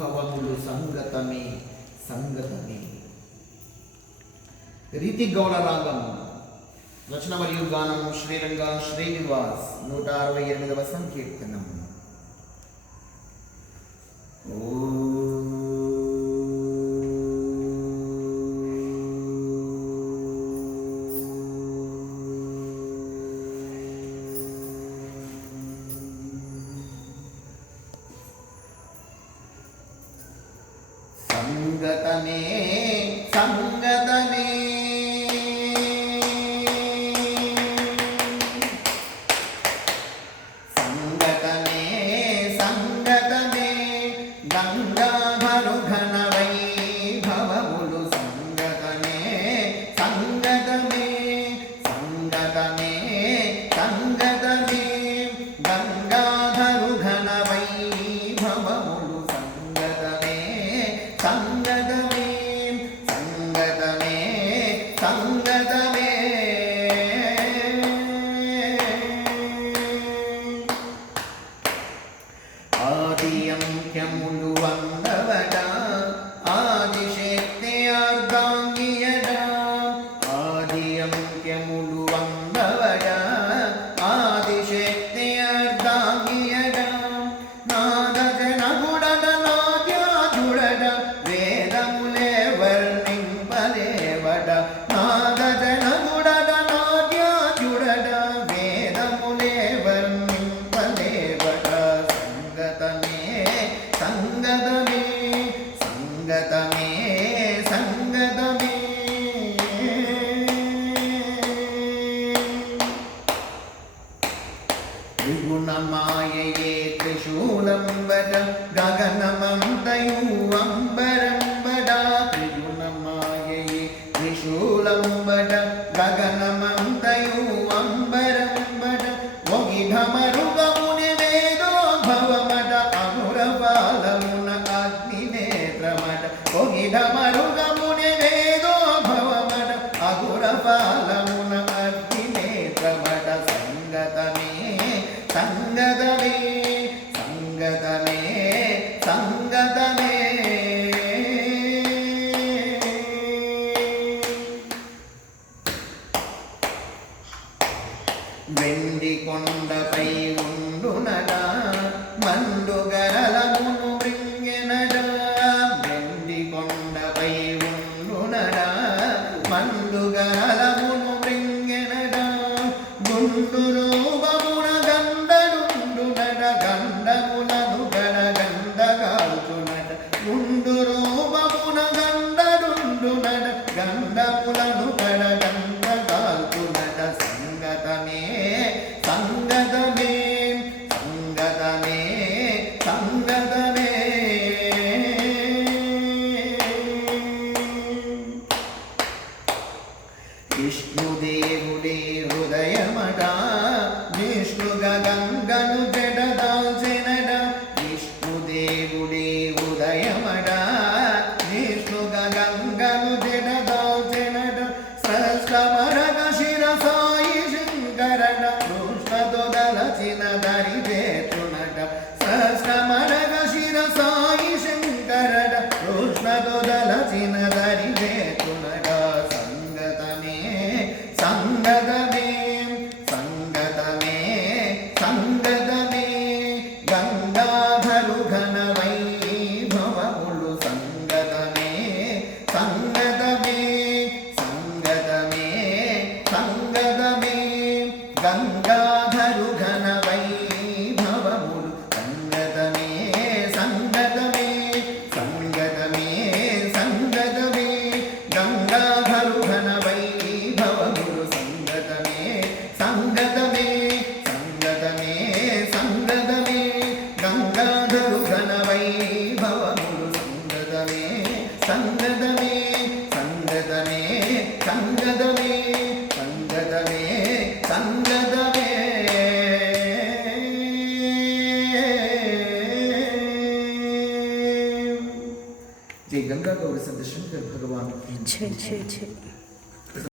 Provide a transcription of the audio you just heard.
వైభవములు సంగతమే సంగతమే. రీతి గౌడ రాగం రచన మరియు గానం శ్రీరంగ శ్రీనివాస్ 168వ సంకీర్తనం. సంగతమే సంగతమే సంగతమే సంగతమే గంగాధరు ఘన వైభవములు సంగతమే సంగతమే సంగతమే సంగతమే గంగాధరు ఘన వైభవములు సంగతమే సంగతమే సంగతమే సంగతమే. ఆది అంత్యములు అందవడ ఆదిశక్తి అర్ధాంగియడ. ఆది అంత్యములు అందవడ ఆదిశక్తి అర్ధాంగియడ. నాదజన గుడద నాట్యాజుడడ వేదములే వర్ణింపలేవడ. నాదజన గుడద నాట్యాజుడడ వేదములే వర్ణింపలేవడ. సంగతమే సంగతమే సంగతమే సంగతమే. త్రిగుణమాయయే త్రిశూలంబడ గగనమంతయు అంబరంబడ. త్రిగుణమాయయే త్రిశూలంబడ గగనమంతయు అంబరంబడ. ఒగిఢమరుగముని వేదోద్భవమడ అనురపాలమున అగ్నినేత్రమడ. ఒగిఢమరుగముని వేదోద్భవమడ అగురపాలమున అగ్నినేత్రమడ. సంగతమే సంగతమే సంగతమే సంగతమే. వెండి కొండపై ఉండునడ మండుగరలమును మృంగెనడ. వెండి కొండపై ఉండునడ మండుగరలమును మృంగెనడ. గుండు రూపమున గండనుండునడ గండములను గడ గండగాల్చునడ. గుండు రూపమున గండనుండునడ గండములను గడ గండగాల్చునడ. సంగతమే సంగతమే సంగతమే సంగతమే. విష్ణుదేవుడే హృదయమడ విష్ణుగా గంగను జడదాల్చెనడ. విష్ణుదేవుడే హృదయమడ విష్ణుగా గంగను జడదాల్చెనడ. సహస్రమరగ శిరసాయి శంకరడ కృష్ణతో దలచిన దరిజేతునడ. సహస్రమరగ శిరసాయి శంకరడ కృష్ణతో దలచిన దరిజేతునడ. సంగతమే సంగతమే సంగతమే సంగతమే గంగాధరు ఘన వైభవములు సంగతమే సంగతమే సంగతమే సంగతమే గంగాధరు ఘన వైభవములు సంగతమే సంగతమే సంగతమే సంగతమే గంగాధరు ఘన వైభవములు సంగతమే సంగతమే సంగతమే సంగతమే గంగాధరు ఘన వైభవములు సంగతమే సంగతమే సంగతమే సంగతమే సంగతమే సంగతమే. जय गंगा गौर संत शंकर भगवान की।